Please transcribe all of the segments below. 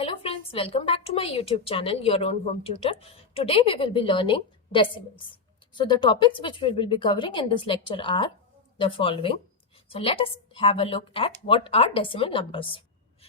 Hello friends, welcome back to my YouTube channel, Your Own Home Tutor. Today we will be learning decimals. So the topics which we will be covering in this lecture are the following. So let us have a look at what are decimal numbers.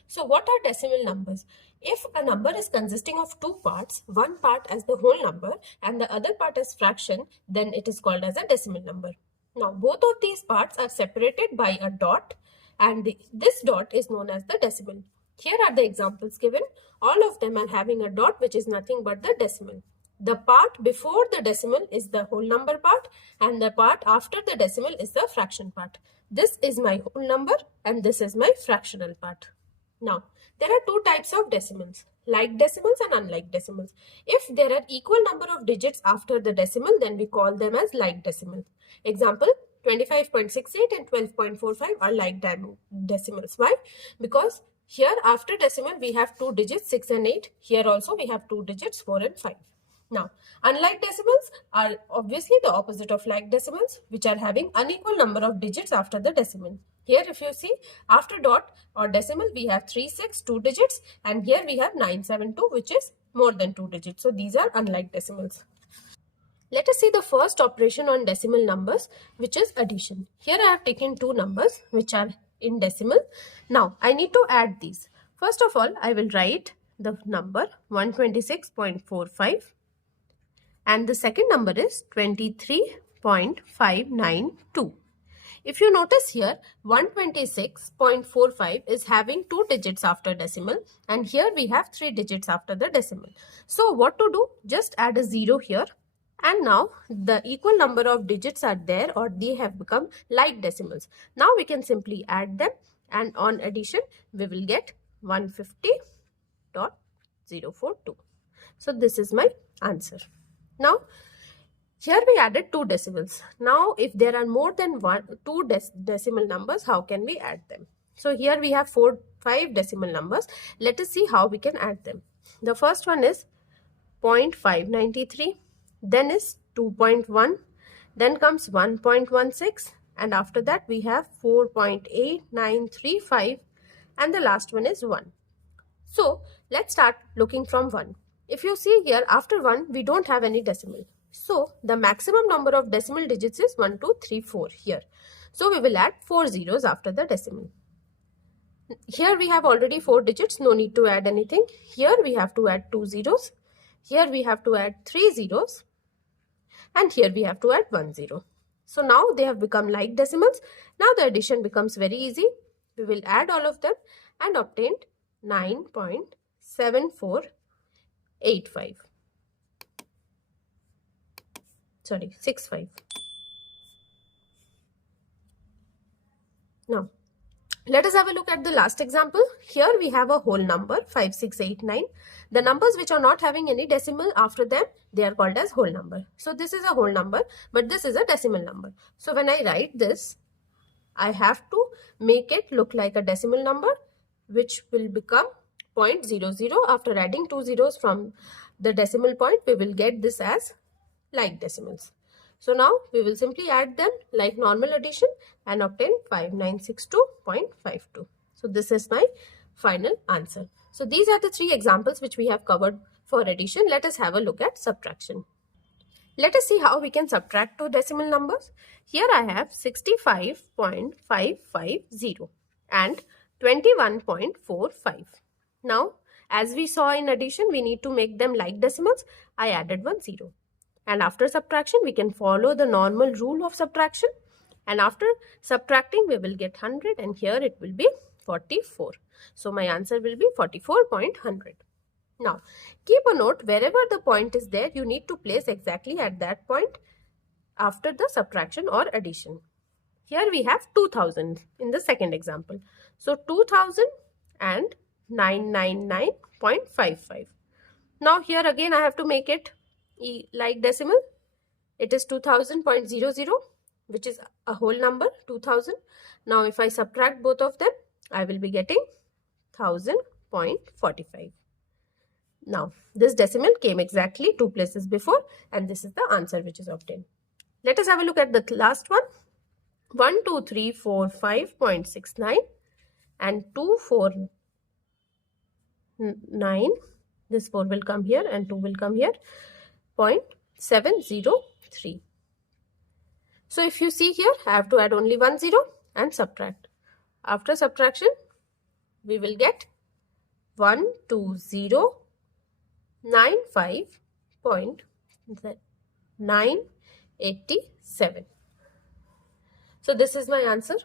So what are decimal numbers? If a number is consisting of two parts, one part as the whole number and the other part as fraction, then it is called as a decimal number. Now both of these parts are separated by a dot and this dot is known as the decimal. Here are the examples given. All of them are having a dot which is nothing but the decimal. The part before the decimal is the whole number part and the part after the decimal is the fraction part. This is my whole number and this is my fractional part. Now, there are two types of decimals, like decimals and unlike decimals. If there are equal number of digits after the decimal, then we call them as like decimal. Example, 25.68 and 12.45 are like decimals. Why? Because here after decimal we have two digits 6 and 8. Here also we have two digits 4 and 5. Now, unlike decimals are obviously the opposite of like decimals, which are having unequal number of digits after the decimal. Here if you see, after dot or decimal we have 3, 6, 2 digits, and here we have 9, 7, 2, which is more than 2 digits. So these are unlike decimals. Let us see the first operation on decimal numbers, which is addition. Here I have taken two numbers which are in decimal. Now I need to add these. First of all, I will write the number 126.45 and the second number is 23.592. If you notice here, 126.45 is having two digits after decimal and here we have three digits after the decimal. So what to do? Just add a 0 here. And now the equal number of digits are there or they have become like decimals. Now we can simply add them and on addition we will get 150.042. So this is my answer. Now here we added two decimals. Now if there are more than two decimal numbers, how can we add them? So here we have 5 decimal numbers. Let us see how we can add them. The first one is 0.593. Then is 2.1, then comes 1.16, and after that we have 4.8935, and the last one is 1. So let's start looking from 1. If you see here, after 1 we don't have any decimal. So the maximum number of decimal digits is 1, 2, 3, 4 here. So we will add 4 zeros after the decimal. Here we have already 4 digits, no need to add anything. Here we have to add 2 zeros. Here we have to add 3 zeros. And here we have to add 1 0. So now they have become like decimals. Now the addition becomes very easy. We will add all of them and obtain 9.7485. Sorry, 65. Now, let us have a look at the last example. Here we have a whole number 5689. The numbers which are not having any decimal after them, they are called as whole number. So this is a whole number, but this is a decimal number. So when I write this, I have to make it look like a decimal number, which will become 0.00. After adding 2 zeros from the decimal point, we will get this as like decimals. So now we will simply add them like normal addition and obtain 5962.52. So this is my final answer. So these are the three examples which we have covered for addition. Let us have a look at subtraction. Let us see how we can subtract two decimal numbers. Here I have 65.550 and 21.45. Now as we saw in addition, we need to make them like decimals. I added 1 0. And after subtraction, we can follow the normal rule of subtraction. And after subtracting, we will get 100 and here it will be 44. So my answer will be 44.100. Now, keep a note, wherever the point is there, you need to place exactly at that point after the subtraction or addition. Here we have 2000 in the second example. So 2000 and 999.55. Now here again I have to make it like decimal. It is 2000.00, which is a whole number 2000. Now if I subtract both of them, I will be getting 1000.45. Now this decimal came exactly 2 places before and this is the answer which is obtained. Let us have a look at the last one. 12345.69 and 24 9. This 4 will come here and 2 will come here. 0.703. So if you see here, I have to add only 1 0 and subtract. After subtraction, we will get 12095.987. So this is my answer.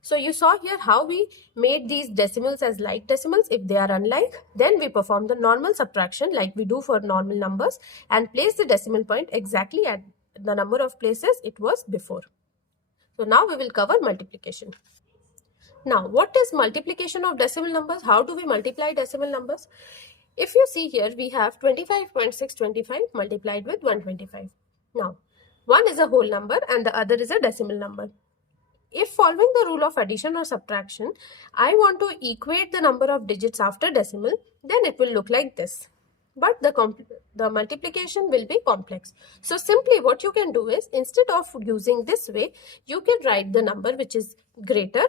So you saw here how we made these decimals as like decimals. If they are unlike, then we perform the normal subtraction like we do for normal numbers and place the decimal point exactly at the number of places it was before. So now we will cover multiplication. Now, what is multiplication of decimal numbers? How do we multiply decimal numbers? If you see here, we have 25.625 multiplied with 125. Now, one is a whole number and the other is a decimal number. If following the rule of addition or subtraction, I want to equate the number of digits after decimal, then it will look like this. But the multiplication will be complex. So simply what you can do is, instead of using this way, you can write the number which is greater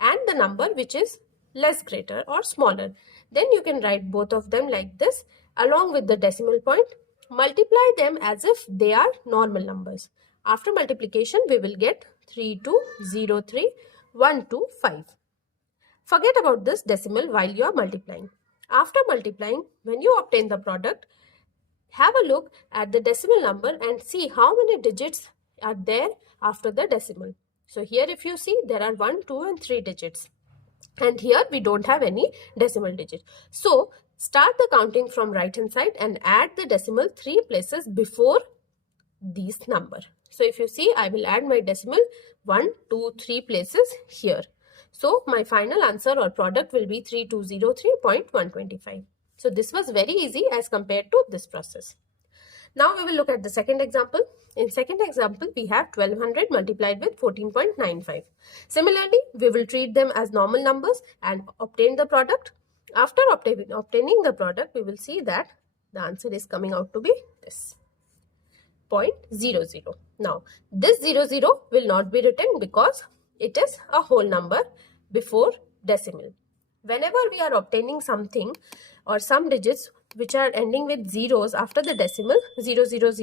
and the number which is less greater or smaller. Then you can write both of them like this along with the decimal point. Multiply them as if they are normal numbers. After multiplication, we will get 3203125. Forget about this decimal while you are multiplying. After multiplying, when you obtain the product, have a look at the decimal number and see how many digits are there after the decimal. So here if you see, there are 1, 2 and 3 digits. And here we don't have any decimal digit. So start the counting from right hand side and add the decimal 3 places before these number. So if you see, I will add my decimal 1, 2, 3 places here. So my final answer or product will be 3203.125. So this was very easy as compared to this process. Now we will look at the second example. In second example, we have 1200 multiplied with 14.95. Similarly, we will treat them as normal numbers and obtain the product. After obtaining the product, we will see that the answer is coming out to be this. 0.00. Now, this 00 will not be written because it is a whole number before decimal. Whenever we are obtaining something or some digits which are ending with zeros after the decimal 000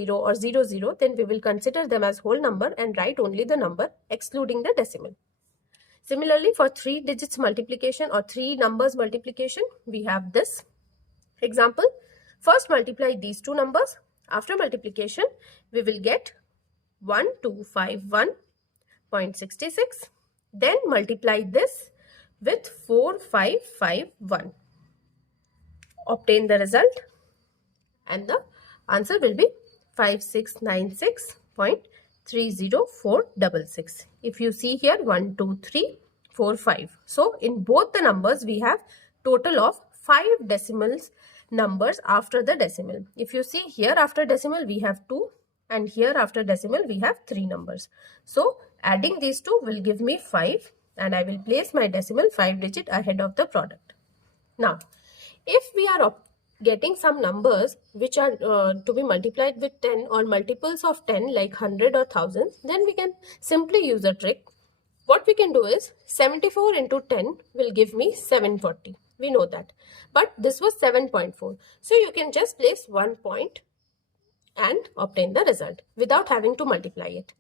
or 00, then we will consider them as whole number and write only the number excluding the decimal. Similarly, for 3 digits multiplication or 3 numbers multiplication, we have this example. First multiply these 2 numbers. After multiplication, we will get 1251.66. Then multiply this with 4551. Obtain the result and the answer will be 5696.30466. If you see here 1, 2, 3, 4, 5. So in both the numbers we have total of 5 decimals numbers after the decimal. If you see here after decimal we have 2 and here after decimal we have 3 numbers. So adding these 2 will give me 5 and I will place my decimal 5 digit ahead of the product. Now, if we are getting some numbers which are to be multiplied with 10 or multiples of 10 like 100 or 1000, then we can simply use a trick. What we can do is 74 into 10 will give me 740. We know that. But this was 7.4. So you can just place 1 point and obtain the result without having to multiply it.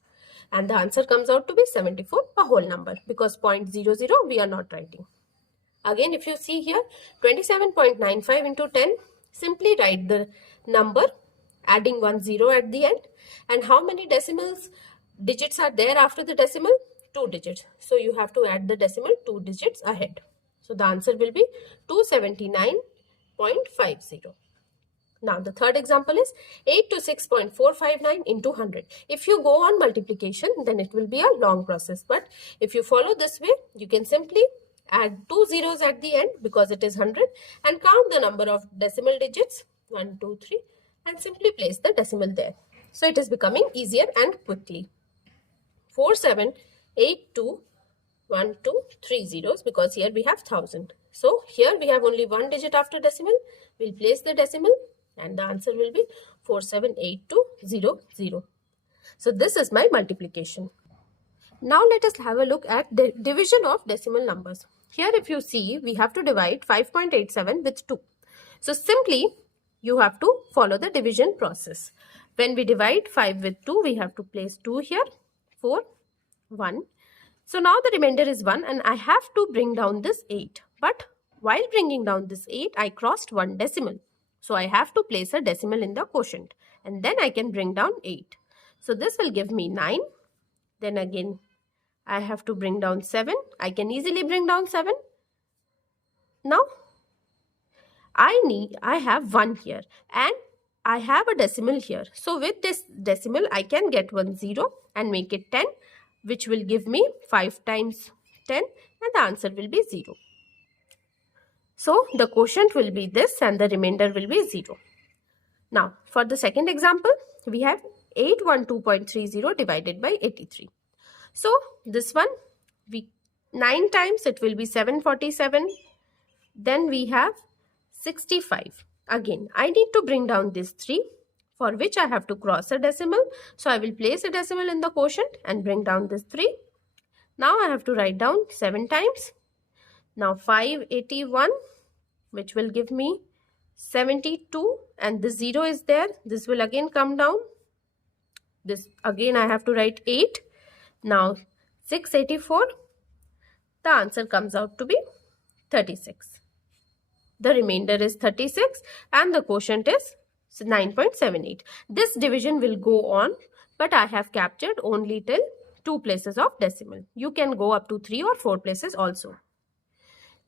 And the answer comes out to be 74, a whole number, because 0.00 we are not writing. Again, if you see here 27.95 into 10, simply write the number adding 1 0 at the end. And how many decimals digits are there after the decimal? 2 digits. So you have to add the decimal 2 digits ahead. So the answer will be 279.50. Now the third example is 826.459 into 100. If you go on multiplication, then it will be a long process. But if you follow this way, you can simply add 2 zeros at the end because it is 100 and count the number of decimal digits 1, 2, 3 and simply place the decimal there. So it is becoming easier and quickly. 478212 zeros because here we have 1000. So here we have only 1 digit after decimal. We'll place the decimal and the answer will be 478200. So this is my multiplication. Now let us have a look at the division of decimal numbers. Here if you see, we have to divide 5.87 with 2. So simply you have to follow the division process. When we divide 5 with 2, we have to place 2 here, 4, 1. So now the remainder is 1 and I have to bring down this 8. But while bringing down this 8, I crossed one decimal. So I have to place a decimal in the quotient and then I can bring down 8. So this will give me 9. Then again I have to bring down 7. I can easily bring down 7. Now I have 1 here and I have a decimal here. So with this decimal I can get one 0 and make it 10, which will give me 5 times 10 and the answer will be 0. So the quotient will be this and the remainder will be 0. Now for the second example, we have 812.30 divided by 83. So this one, 9 times it will be 747. Then we have 65. Again, I need to bring down this 3, for which I have to cross a decimal. So I will place a decimal in the quotient and bring down this 3. Now I have to write down 7 times. Now 581, which will give me 72, and the 0 is there. This will again come down. This again I have to write 8. Now 684. The answer comes out to be 36. The remainder is 36 and the quotient is 9.78. This division will go on, but I have captured only till 2 places of decimal. You can go up to 3 or 4 places also.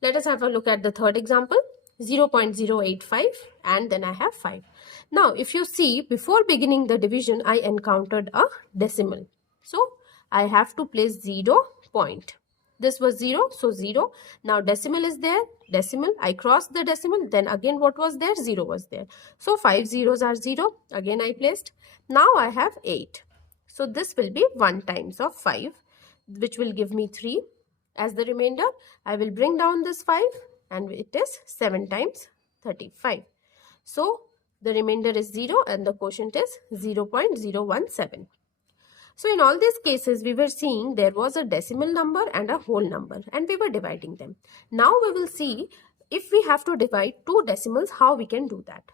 Let us have a look at the third example, 0.085 and then I have 5. Now if you see, before beginning the division I encountered a decimal. So I have to place 0 point. This was 0, so 0. Now decimal is there, decimal, I crossed the decimal, then again what was there? 0 was there. So 5 zeros are 0, again I placed. Now I have 8. So this will be 1 times of 5, which will give me 3. As the remainder, I will bring down this 5 and it is 7 times 35. So the remainder is 0 and the quotient is 0.017. So in all these cases, we were seeing there was a decimal number and a whole number and we were dividing them. Now we will see if we have to divide 2 decimals, how we can do that.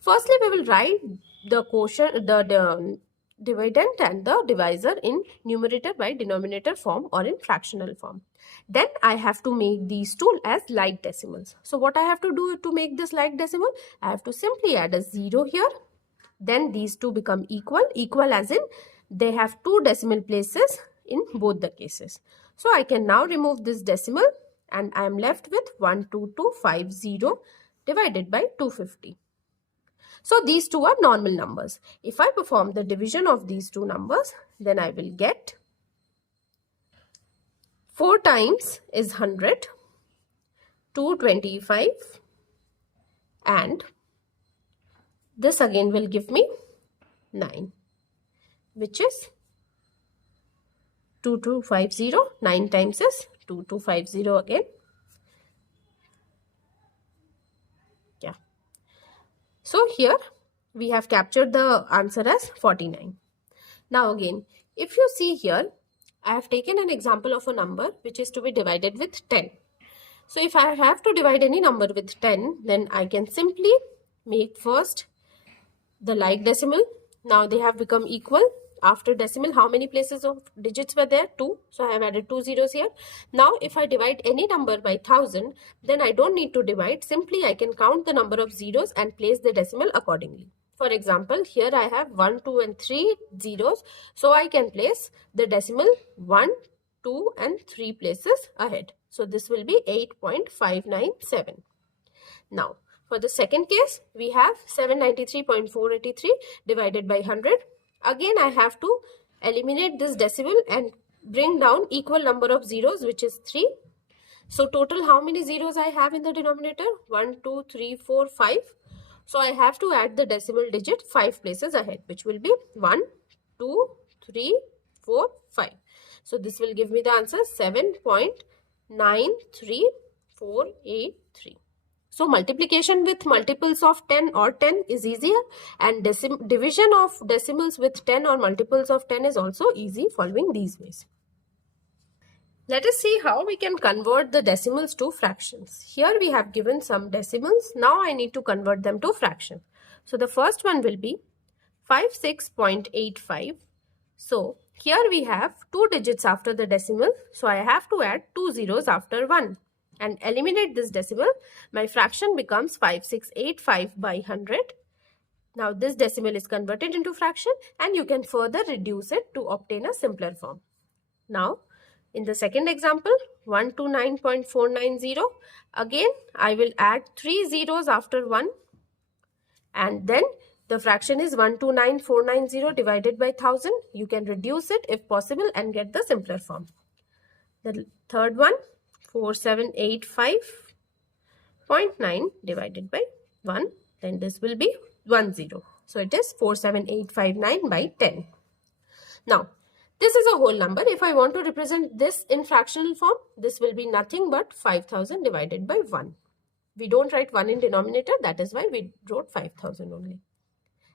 Firstly, we will write the quotient, the dividend and the divisor in numerator by denominator form or in fractional form. Then I have to make these two as like decimals. So what I have to do to make this like decimal? I have to simply add a 0 here. Then these two become equal as in they have 2 decimal places in both the cases. So I can now remove this decimal and I am left with 12250 divided by 250. So these two are normal numbers. If I perform the division of these two numbers, then I will get 4 times is 100, 225 and this again will give me 9, which is 2250. 9 times is 2250 again. Yeah. So here we have captured the answer as 49. Now again, if you see here, I have taken an example of a number which is to be divided with 10. So if I have to divide any number with 10, then I can simply make first the like decimal. Now they have become equal. After decimal, how many places of digits were there? 2. So I have added 2 zeros here. Now if I divide any number by 1000, then I don't need to divide. Simply I can count the number of zeros and place the decimal accordingly. For example, here I have 1, 2 and 3 zeros. So I can place the decimal 1, 2 and 3 places ahead. So this will be 8.597. Now for the second case, we have 793.483 divided by 100. Again, I have to eliminate this decimal and bring down equal number of zeros, which is 3. So total how many zeros I have in the denominator? 1, 2, 3, 4, 5. So I have to add the decimal digit 5 places ahead, which will be 1, 2, 3, 4, 5. So this will give me the answer 7.93483. So multiplication with multiples of 10 or 10 is easier, and division of decimals with 10 or multiples of 10 is also easy following these ways. Let us see how we can convert the decimals to fractions. Here we have given some decimals. Now I need to convert them to fraction. So the first one will be 56.85. So here we have 2 digits after the decimal. So I have to add 2 zeros after 1 and eliminate this decimal. My fraction becomes 5685 by 100. Now this decimal is converted into fraction and you can further reduce it to obtain a simpler form. Now in the second example, 129.490, again I will add 3 zeros after 1 and then the fraction is 129490 divided by 1000. You can reduce it if possible and get the simpler form. The third one, 4785.9 divided by 1, then this will be 10. So it is 47859 by 10. Now, this is a whole number. If I want to represent this in fractional form, this will be nothing but 5000 divided by 1. We don't write 1 in denominator, that is why we wrote 5000 only.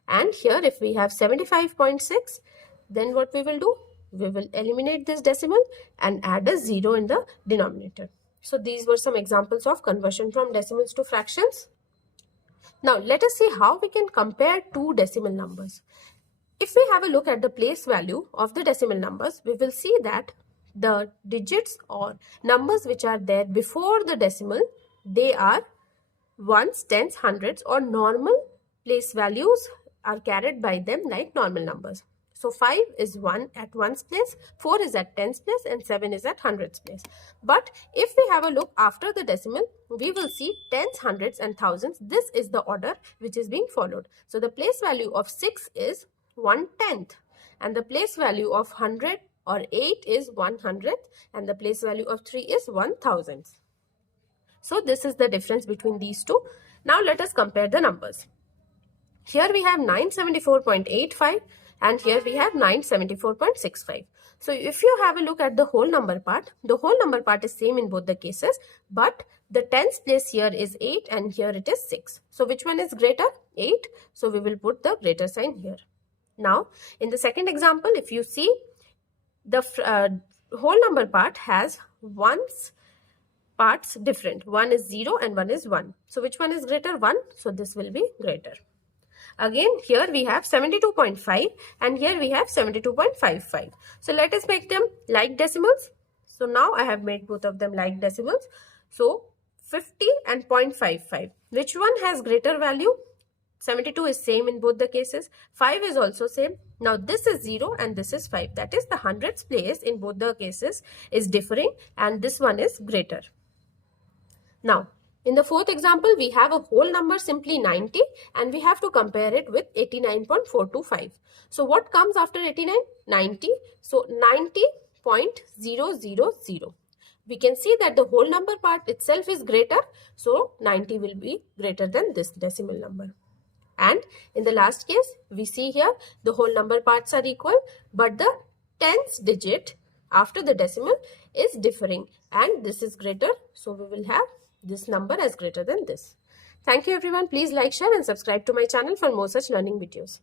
And here if we have 75.6, then what we will do? We will eliminate this decimal and add a 0 in the denominator. So these were some examples of conversion from decimals to fractions. Now let us see how we can compare two decimal numbers. If we have a look at the place value of the decimal numbers, we will see that the digits or numbers which are there before the decimal, they are ones, tens, hundreds or normal place values are carried by them like normal numbers. So 5 is 1 at 1's place, 4 is at 10's place and 7 is at 100's place. But if we have a look after the decimal, we will see tens, hundreds and thousands. This is the order which is being followed. So the place value of 6 is 1/10 and the place value of 100 or 8 is 1/100 and the place value of 3 is 1/1000. So this is the difference between these two. Now let us compare the numbers. Here we have 974.85 and here we have 974.65. So if you have a look at the whole number part, the whole number part is same in both the cases, but the tens place here is 8 and here it is 6. So which one is greater? 8. So we will put the greater sign here. Now, in the second example, if you see, the whole number part has ones parts different. One is 0 and one is 1. So which one is greater? 1. So this will be greater. Again, here we have 72.5 and here we have 72.55. So let us make them like decimals. So now I have made both of them like decimals. So 50 and 0.55. Which one has greater value? 72 is same in both the cases. 5 is also same. Now this is 0 and this is 5. That is the hundreds place in both the cases is differing and this one is greater. Now in the fourth example, we have a whole number simply 90 and we have to compare it with 89.425. So what comes after 89? 90. So 90.000. We can see that the whole number part itself is greater. So 90 will be greater than this decimal number. And in the last case, we see here the whole number parts are equal, but the tens digit after the decimal is differing and this is greater. So we will have this number as greater than this. Thank you everyone. Please like, share and subscribe to my channel for more such learning videos.